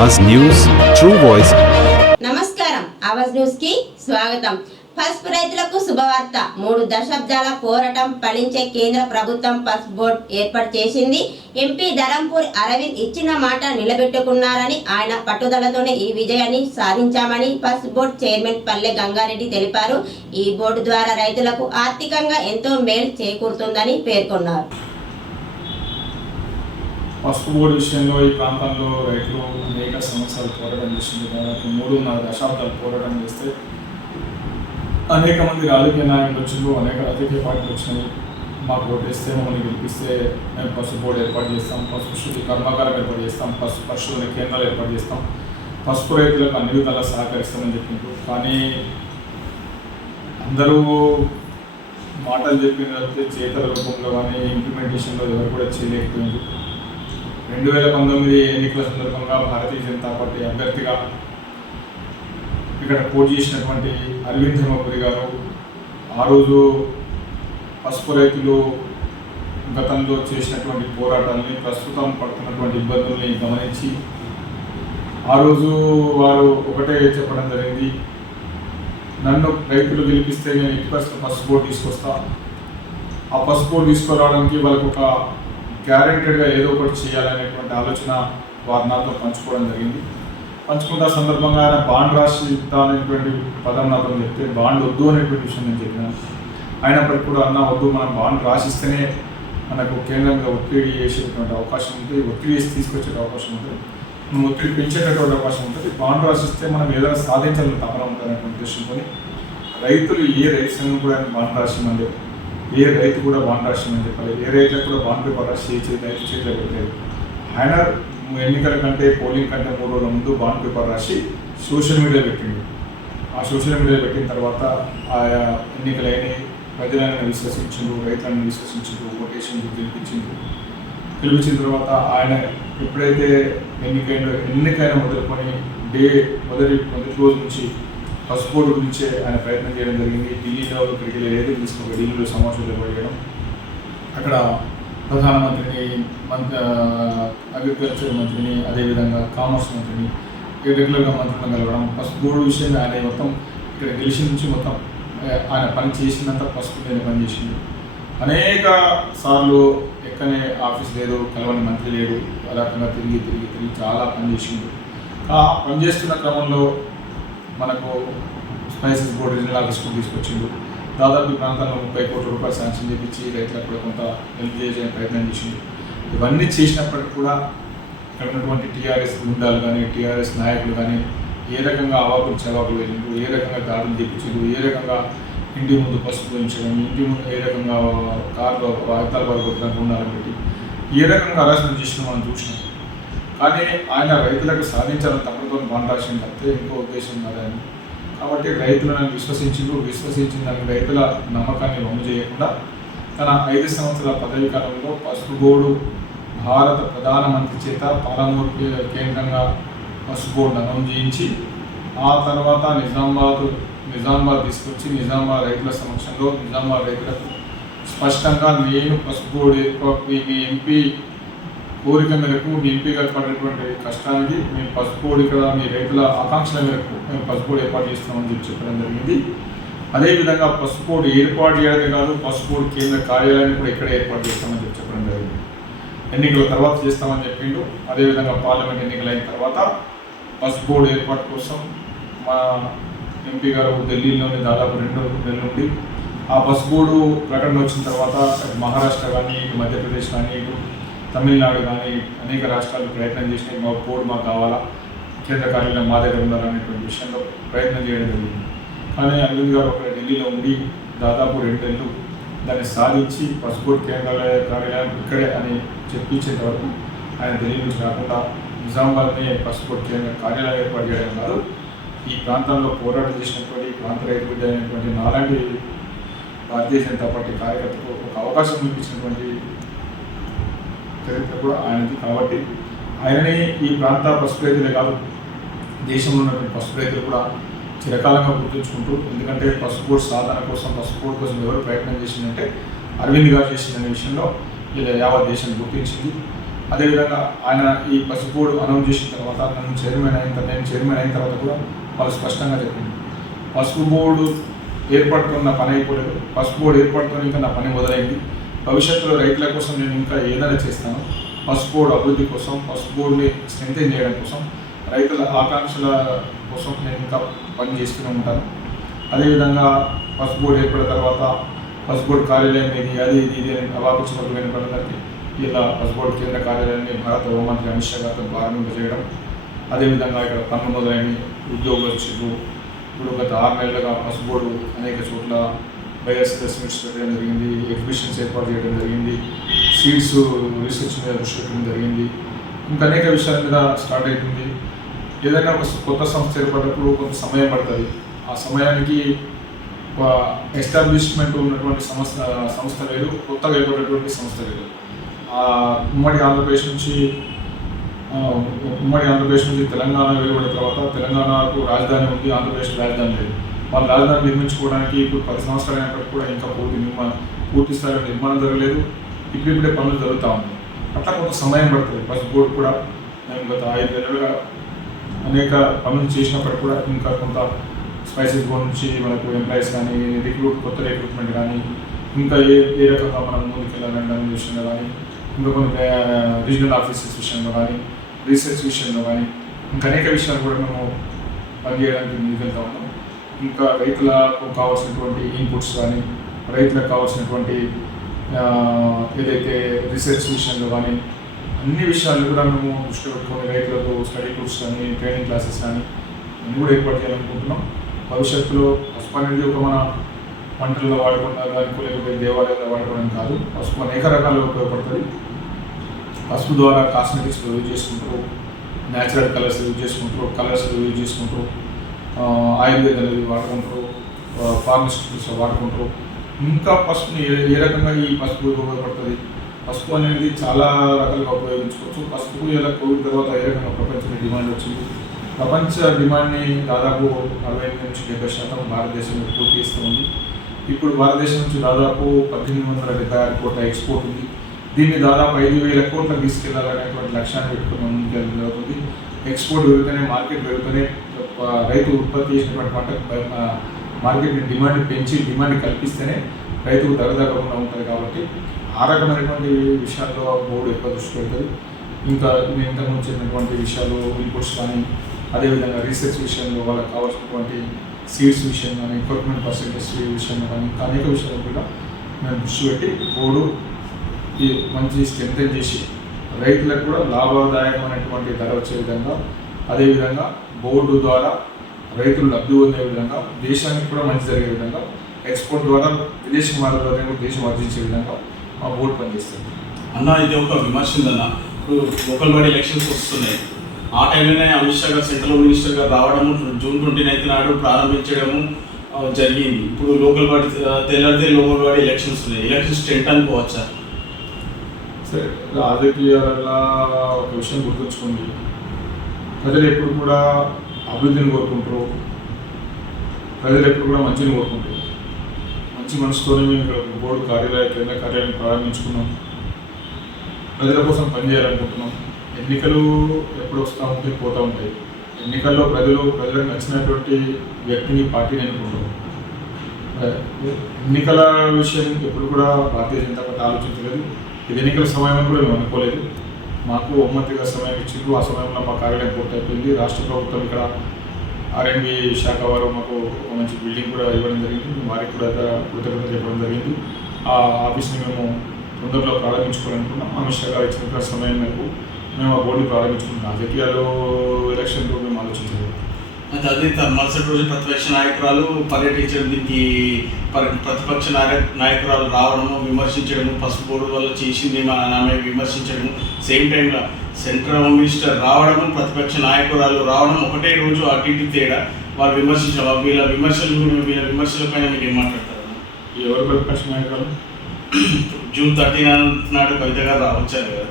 Awaaz news true voice నమస్కారం. ఆవాజ్ న్యూస్కి స్వాగతం. పసుపు రైతులకు శుభవార్త. మూడు దశాబ్దాల పోరాటం ఫలించే కేంద్ర ప్రభుత్వం పసుపు బోర్డు ఏర్పాటు చేసింది. ఎంపీ ధరంపూర్ అరవింద్ ఇచ్చిన మాట నిలబెట్టుకున్నారని ఆయన పట్టుదలతోనే ఈ విజయాన్ని సాధించామని పసుపు బోర్డు చైర్మన్ పల్లె గంగారెడ్డి తెలిపారు. ఈ బోర్డు ద్వారా రైతులకు ఆర్థికంగా ఎంతో మేలు చేకూరుతుందని పేర్కొన్నారు. పసుపు బోర్డు విషయంలో ఈ ప్రాంతంలో రైతులు అనేక సంవత్సరాలు పోరాటం చేసింది. దాదాపు మూడున్నర దశాబ్దాలు పోరాటం చేస్తే అనేక మంది రాజకీయ నాయకులు వచ్చిండ్రు అనేక రాజకీయ పార్టీలు వచ్చినాయి. మాకు ఓటేస్తే మమ్మల్ని గెలిపిస్తే మేము పసుపు బోర్డు ఏర్పాటు చేస్తాం పసుపు శుద్ధి కర్మాగారం ఏర్పాటు చేస్తాం పసుపు పశువుల కేంద్రాలు ఏర్పాటు చేస్తాం. పసుపు రైతులకు అన్ని విధాలా సహకరిస్తామని చెప్పిండ్రు. కానీ అందరూ మాటలు చెప్పిన చేతల రూపంలో కానీ ఇంప్లిమెంటేషన్లో ఎవరు కూడా చేయలేకపోయింది రెండు వేల పంతొమ్మిది ఎన్నికల సందర్భంగా భారతీయ జనతా పార్టీ అభ్యర్థిగా ఇక్కడ పోటీ చేసినటువంటి అరవింద్ ధర్మపురి గారు ఆ రోజు పసుపు రైతులు గతంలో చేసినటువంటి పోరాటాన్ని ప్రస్తుతం పడుతున్నటువంటి ఇబ్బందుల్ని గమనించి ఆ రోజు వారు ఒకటే చెప్పడం జరిగింది నన్ను రైతులు గెలిపిస్తే నేను ఎట్టి పరిస్థితుల్లో పసుపు బోర్డు తీసుకొస్తా. ఆ పసుపు బోర్డు తీసుకురావడానికి వాళ్ళకు ఒక గ్యారెంటెడ్గా ఏదో ఒకటి చేయాలనేటువంటి ఆలోచన వారు నాతో పంచుకోవడం జరిగింది. పంచుకున్న సందర్భంగా ఆయన బాండ్ రాసి అనేటువంటి పదం నాతో చెప్తే బాండ్ వద్దు అనేటువంటి విషయం నేను చెప్పినాను అయినప్పటికీ కూడా అన్న వద్దు మనం బాండ్ రాసిస్తేనే మనకు కేంద్రంగా ఒత్తిడి చేసేటువంటి అవకాశం ఉంటుంది ఒత్తిడి చేసి తీసుకొచ్చే అవకాశం ఉంటుంది మనం ఒత్తిడి పెంచేటటువంటి అవకాశం ఉంటుంది. బాండ్ రాసిస్తే మనం ఏదైనా సాధించాలని తపన ఉంటుందనే ఉద్దేశంతో రైతులు ఏ రైతు సంఘం కూడా బాండ్ రాసిమని ఏ రైతు కూడా బాండ్ రాసిమని చెప్పాలి ఏ రైతులకు కూడా బాండ్ పేపర్ రాసి రైతు చేతిలో పెట్టలేదు. ఆయన ఎన్నికల కంటే పోలింగ్ కంటే మూడు రోజుల ముందు బాండ్ పేపర్ రాసి సోషల్ మీడియా పెట్టిండు. ఆ సోషల్ మీడియా పెట్టిన తర్వాత ఆయా ఎన్నికలైన ప్రజలను విశ్వసించిండు రైతులను విశ్వసించిండు ఓటేషన్ గెలిపించిండు గెలిపించిన తర్వాత ఆయన ఎప్పుడైతే ఎన్నికైన ఎన్నికైన మొదలుకొని డే మొదటి మొదటి రోజు నుంచి పసుపు బోర్డు గురించే ఆయన ప్రయత్నం చేయడం జరిగింది. ఢిల్లీలో ఇక్కడికి వెళ్ళి రైతులు తీసుకుని ఢిల్లీలో సమావేశం చేయడం. అక్కడ ప్రధానమంత్రిని మంత్రి అగ్రికల్చర్ మంత్రిని అదేవిధంగా కామర్స్ మంత్రిని రెగ్యులర్గా మంత్రులను కలవడం పసుపు బోర్డు విషయం ఆయన మొత్తం ఇక్కడ గెలిచిన నుంచి మొత్తం ఆయన పని చేసినంత పసుపు మీద పని చేసింది అనేక సార్లు ఎక్కనే ఆఫీస్ లేదు కలవని మంత్రి లేడు రకంగా తిరిగి తిరిగి తిరిగి చాలా పని చేసిండు. ఆ పనిచేస్తున్న క్రమంలో మనకు స్పైసెస్ బోర్డు రీజనల్ ఆఫీస్కు తీసుకొచ్చిండు. దాదాపు ఈ ప్రాంతంలో ముప్పై కోట్ల రూపాయలు శాంక్షన్ చేపించి రైతులకు కూడా కొంత హెల్ప్ చేసే ప్రయత్నం చేసిండు. ఇవన్నీ చేసినప్పటికీ కూడా ఇక్కడ ఉన్నటువంటి టీఆర్ఎస్ గుండాలు కానీ టీఆర్ఎస్ నాయకులు కానీ ఏ రకంగా అవాకులు చవాకులు వెళ్ళిండ్రు ఏ రకంగా దాడులు తెప్పించారు ఏ రకంగా ఇంటి ముందు పసుపు ఉంచడం ఇంటి ముందు ఏ రకంగా కార్లు వాయిదాలు వరకు ఉండాలని పెట్టి ఏ రకంగా హరాస్మెంట్ చేసిన మనం చూసినాం. కానీ ఆయన రైతులకు సాధించాలని తప్పతో బాండ్ రాసింది తప్పితే ఇంకో ఉద్దేశం కాదని కాబట్టి రైతులను విశ్వసించిండు విశ్వసించిన దానికి రైతుల నమ్మకాన్ని వమ్ము చేయకుండా తన ఐదు సంవత్సరాల పదవి కాలంలో పసుపు భారత ప్రధానమంత్రి చేత పాలమూరు కేంద్రంగా పసుపు బోర్డు చేయించి ఆ తర్వాత నిజామాబాద్ నిజామాబాద్ తీసుకొచ్చి నిజామాబాద్ రైతుల సమక్షంలో నిజామాబాద్ రైతులకు స్పష్టంగా నేను పసుపు ఏర్పాటు మీ ఎంపీ కోరిక మేరకు మీ ఎంపీగా పడినటువంటి కష్టానికి మేము పసుపోడు ఇక్కడ మీ రైతుల ఆకాంక్షల మేరకు మేము పసుపోడు ఏర్పాటు చేస్తామని చెప్పి చెప్పడం జరిగింది. అదేవిధంగా పసుపోడు ఏర్పాటు చేయడమే కాదు పసుపోడు కేంద్ర కార్యాలయాన్ని కూడా ఇక్కడ ఏర్పాటు చేస్తామని చెప్పి చెప్పడం జరిగింది. ఎన్నికల తర్వాత చేస్తామని చెప్పిండు. అదేవిధంగా పార్లమెంట్ ఎన్నికలైన తర్వాత పసుపోడు ఏర్పాటు కోసం మా ఎంపీ గారు ఢిల్లీలోని దాదాపు రెండు నెలలు ఉండి ఆ పసుపోడు ప్రకటన వచ్చిన తర్వాత మహారాష్ట్ర కానీ ఇటు మధ్యప్రదేశ్ కానీ ఇటు తమిళనాడు కానీ అనేక రాష్ట్రాలు ప్రయత్నం చేసినాయి మా పోర్డు మాకు కావాలా? కేంద్ర కార్యాలయం మా దగ్గర ఉండాలనేటువంటి విషయంలో ప్రయత్నం చేయడం జరిగింది. కానీ అరవింద్ గారు అక్కడ ఢిల్లీలో ఉండి దాదాపు రెండేళ్ళు దాన్ని సాధించి పసుపోర్ట్ కేంద్రాలయ కార్యాలయం ఇక్కడే అని చెప్పించేంత వరకు ఆయన ఢిల్లీ నుంచి కాకుండా నిజామాబాద్ని పసుపోర్ట్ కేంద్ర కార్యాలయం ఏర్పాటు చేయడం కాదు ఈ ప్రాంతంలో పోరాటం చేసినటువంటి ప్రాంత రైతు బిడ్డ అయినటువంటి నాలాంటి భారతీయ జనతా పార్టీ కార్యకర్తకు ఒక అవకాశం కల్పించినటువంటి చరిత్ర కూడా ఆయనది కాబట్టి ఆయననే ఈ ప్రాంత పసుపు రైతులే కాదు దేశంలో ఉన్నటువంటి పసుపు రైతులు కూడా చిరకాలంగా గుర్తుంచుకుంటూ ఎందుకంటే పసుపు బోర్డు సాధన కోసం పసుపు బోర్డు కోసం ఎవరు ప్రయత్నం చేసిందంటే అరవింద్ గారు చేసిందనే విషయంలో ఇలా యావత్ దేశం గుర్తించింది. అదేవిధంగా ఆయన ఈ పసుపు బోర్డు అనౌన్స్ చేసిన తర్వాత నన్ను చైర్మన్ అయిన తర్వాత నేను చైర్మన్ అయిన తర్వాత కూడా వాళ్ళు స్పష్టంగా చెప్పింది పసుపు బోర్డు ఏర్పడుతున్న పని అయిపోలేదు. పసుపు బోర్డు ఏర్పడుతున్న ఇంకా నా పని మొదలైంది. భవిష్యత్తులో రైతుల కోసం నేను ఇంకా ఏదైనా చేస్తాను. పసుపు బోర్డు అభివృద్ధి కోసం పసుపు బోర్డుని స్ట్రెంథెన్ చేయడం కోసం రైతుల ఆకాంక్షల కోసం నేను ఇంకా పని చేస్తూనే ఉంటాను. అదేవిధంగా పసుపు బోర్డు ఏర్పడిన తర్వాత పసుపు బోర్డు కార్యాలయం ఇది అది ఇది ఇది అని అవాపించబడి వెనుకడానికి ఇలా పసుపు బోర్డు కేంద్ర కార్యాలయాన్ని భారత హోంమంత్రి అమిత్ షా గారితో ప్రారంభింపజేయడం. అదేవిధంగా ఇక్కడ పన్ను మొదలైన ఉద్యోగులు ఇప్పుడు గత ఆరు నెలలుగా పసుపు బోర్డు అనేక చోట్ల బయర్స్ ప్రెస్ మీట్స్ పెట్టడం జరిగింది ఎగ్జిబిషన్స్ ఏర్పాటు చేయడం జరిగింది సీడ్స్ రీసెర్చ్ మీద దృష్టి పెట్టడం జరిగింది. ఇంకా అనేక విషయాల మీద స్టార్ట్ అవుతుంది ఏదైనా ఒక కొత్త సంస్థ ఏర్పడినప్పుడు కొంత సమయం పడుతుంది. ఆ సమయానికి ఒక ఎస్టాబ్లిష్మెంట్ ఉన్నటువంటి సంస్థ సంస్థ లేదు కొత్తగా ఏర్పడినటువంటి సంస్థ లేదు. ఆ ఉమ్మడి ఆంధ్రప్రదేశ్ నుంచి ఉమ్మడి ఆంధ్రప్రదేశ్ నుంచి తెలంగాణ వెలువడిన తర్వాత తెలంగాణకు రాజధాని ఉంది ఆంధ్రప్రదేశ్ రాజధాని లేదు. వాళ్ళ రాజధాని నిర్మించుకోవడానికి ఇప్పుడు పది సంవత్సరాలు అయినప్పటికీ కూడా ఇంకా పూర్తి నిర్మాణం పూర్తి స్థాయిలో నిర్మాణం జరగలేదు. ఇప్పుడిప్పుడే పనులు జరుగుతూ ఉన్నాయి. అట్లా కొంత సమయం పడుతుంది. బస్ బోర్డు కూడా మేము గత ఐదు నెలలుగా అనేక పనులు చేసినప్పటికీ కూడా ఇంకా కొంత స్పైసెస్ బోర్డు నుంచి మనకు ఎంప్లాయీస్ కానీ రిక్రూట్ కొత్త రిక్రూట్మెంట్ కానీ ఇంకా ఏ ఏ రకంగా మనం ముందుకెళ్ళాలని అనే విషయంలో కానీ ఇంకా కొన్ని రీజనల్ ఆఫీసెస్ విషయంలో కానీ రీసెర్చ్ విషయంలో కానీ ఇంకా అనేక విషయాలు కూడా మేము పనిచేయడానికి ముందుకెళ్తా ఉన్నాం. ఇంకా రైతులకు కావాల్సినటువంటి ఇన్పుట్స్ కానీ రైతులకు కావాల్సినటువంటి ఏదైతే రీసెర్చ్ విషయంలో కానీ అన్ని విషయాలు కూడా మేము దృష్టిలో పెట్టుకొని రైతులకు స్టడీ టూర్స్ కానీ ట్రైనింగ్ క్లాసెస్ కానీ అన్ని కూడా ఏర్పాటు చేయాలనుకుంటున్నాం. భవిష్యత్తులో పసుపు అనేది ఒక మన వంటల్లో వాడకుండా దానికి లేకపోతే దేవాలయాల్లో వాడుకోవడం కాదు. పసుపు అనేక రకాలుగా ఉపయోగపడుతుంది. పసుపు ద్వారా కాస్మెటిక్స్ యూజ్ చేసుకుంటారు న్యాచురల్ కలర్స్ యూజ్ చేసుకుంటారు కలర్స్ యూజ్ చేసుకుంటారు ఆయుర్వేదాలు వాడుకుంటారు ఫార్మసిటిక్స్ వాడుకుంటారు ఇంకా పసుపుని ఏ ఏ రకంగా ఈ పసుపు ఉపయోగపడుతుంది? పసుపు అనేది చాలా రకాలుగా ఉపయోగించుకోవచ్చు. పసుపు ఇలా కోవిడ్ తర్వాత ఏ రకంగా ప్రపంచంలో డిమాండ్ వచ్చింది? ప్రపంచ డిమాండ్ని దాదాపు అరవై ఎనిమిది నుంచి డెబ్బై శాతం భారతదేశంలో పూర్తి ఇస్తుంది ఇప్పుడు భారతదేశం నుంచి దాదాపు పద్దెనిమిది వందల డెబ్బై ఆరు కోట్ల ఎక్స్పోర్ట్ ఉంది. దీన్ని దాదాపు ఐదు వేల కోట్లకు తీసుకెళ్ళాలనేటువంటి లక్ష్యాన్ని పెట్టుకుని ముందుకెళ్ళడం జరుగుతుంది. ఎక్స్పోర్ట్ పెరుగుతూనే మార్కెట్ పెరుగుతూనే రైతు ఉత్పత్తి చేసినటువంటి పంటకు బయ- మార్కెట్ డిమాండ్ పెంచి డిమాండ్ కల్పిస్తేనే రైతుకు ధర తగ్గకుండా ఉంటుంది కాబట్టి ఆ రకమైనటువంటి విషయాల్లో బోర్డు ఎక్కువ దృష్టి పెడుతుంది. ఇంకా నేను ఇంతకుముందు చెప్పినటువంటి విషయాలు ఇన్పుట్స్ కానీ అదేవిధంగా రీసెర్చ్ విషయంలో వాళ్ళకి కావాల్సినటువంటి సీడ్స్ విషయం కానీ ఎక్విప్మెంట్ పర్సెంటేజ్ విషయంలో కానీ ఇంకా అనేక విషయాలు కూడా మేము దృష్టి పెట్టి బోర్డు ఈ మంచి స్ట్రెంగ్ చేసి రైతులకు కూడా లాభదాయకమైనటువంటి ధర వచ్చే విధంగా అదేవిధంగా బోర్డు ద్వారా రైతులు లబ్ధి పొందే విధంగా దేశానికి కూడా మంచి జరిగే విధంగా ఎక్స్పోర్ట్ ద్వారా విదేశీ మార్గాల దేశం వర్ధించే విధంగా మా బోర్డు పనిచేస్తుంది. అన్న ఇది ఒక విమర్శ ఉందన్న ఇప్పుడు లోకల్ బాడీ ఎలక్షన్స్ వస్తున్నాయి. ఆ టైంలోనే అమిత్ షా గారు సెంట్రల్ మినిస్టర్ గారు రావడము జూన్ ట్వంటీ నైన్త్ నాడు ప్రారంభించడము జరిగింది. ఇప్పుడు లోకల్ బాడీ తెల్లారితే లోకల్ బాడీ ఎలక్షన్స్ ఉన్నాయి. ఎలక్షన్స్ టెంట్ అనుకోవచ్చా సరే రాజకీయాలలో ఒక విషయం గుర్తుంచుకోండి. ప్రజలు ఎప్పుడు కూడా అభివృద్ధిని కోరుకుంటారు. ప్రజలు ఎప్పుడు కూడా మంచిని కోరుకుంటారు. మంచి మనసుతోనే మేము ఇక్కడ బోర్డు కార్యాలయ కేంద్ర కార్యాలయం ప్రారంభించుకున్నాం. ప్రజల కోసం పనిచేయాలనుకుంటున్నాం ఎన్నికలు ఎప్పుడు వస్తూ ఉంటాయి పోతూ ఉంటాయి. ఎన్నికల్లో ప్రజలు ప్రజలకు నచ్చినటువంటి వ్యక్తిని పార్టీని ఎన్నుకుంటారు ఎన్నికల విషయం ఎప్పుడు కూడా భారతీయ జనతా పార్టీ ఆలోచించలేదు. ఇది ఎన్నికల సమయం కూడా మేము అనుకోలేదు. మాకు బహుమతిగా సమయం ఇచ్చిండ్రు. ఆ సమయంలో మా కార్యాలయం పూర్తయిపోయింది. రాష్ట్ర ప్రభుత్వం ఇక్కడ ఆర్ఎండ్బి శాఖ వారు మాకు ఒక మంచి బిల్డింగ్ కూడా ఇవ్వడం జరిగింది. వారికి కూడా కృతజ్ఞత చెప్పడం జరిగింది. ఆ ఆఫీస్ని మేము తొందరలో ప్రారంభించుకోవాలనుకున్నాం. అమిత్ షా గారు ఇచ్చిన సమయం మేరకు మేము ఆ బోర్డుని ప్రారంభించుకున్నాం. రాజకీయాలు ఎలక్షన్లో మేము ఆలోచించలేదు. అదే మరుసటి రోజు ప్రతిపక్ష నాయకురాలు పర్యటించడం దీనికి పరి- ప్రతిపక్ష నాయ- నాయకురాలు రావడము విమర్శించడము పసుపు బోర్డు వల్ల చేసింది మన ఆమె విమర్శించడము సేమ్ టైంలో సెంట్రల్ మినిస్టర్ రావడము ప్రతిపక్ష నాయకురాలు రావడం ఒకటే రోజు అటు ఇటు తేడా వాళ్ళు విమర్శించడం వీళ్ళ విమర్శలు వీళ్ళ విమర్శల పైన మీరు ఏం మాట్లాడతారు? ఎవరు ప్రతిపక్ష నాయకులు జూన్ థర్టీ నాడు కవిత గారు రావచ్చారు కదా.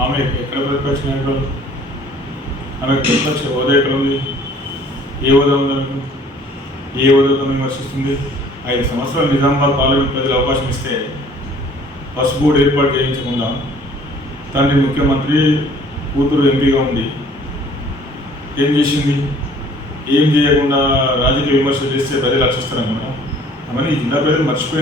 ఆమె ఎక్కడ ప్రతిపక్ష నాయకులు ఆమె ప్రతిపక్ష హోదా ఎక్కడ ఉంది ఏ హోదా ఏ హోదాతో విమర్శిస్తుంది ఐదు సంవత్సరాలు నిజామాబాద్ పార్లమెంట్ ప్రజలు అవకాశం ఇస్తే ఫస్ట్ బోర్డు ఏర్పాటు చేయించకుండా తండ్రి ముఖ్యమంత్రి కూతురు ఎంపీగా ఉంది. ఏం చేసింది? ఏం చేయకుండా రాజకీయ విమర్శలు చేస్తే ప్రజలు రక్షిస్తారనుకున్నాం అవన్నీ జిల్లా ప్రజలు మర్చిపోయి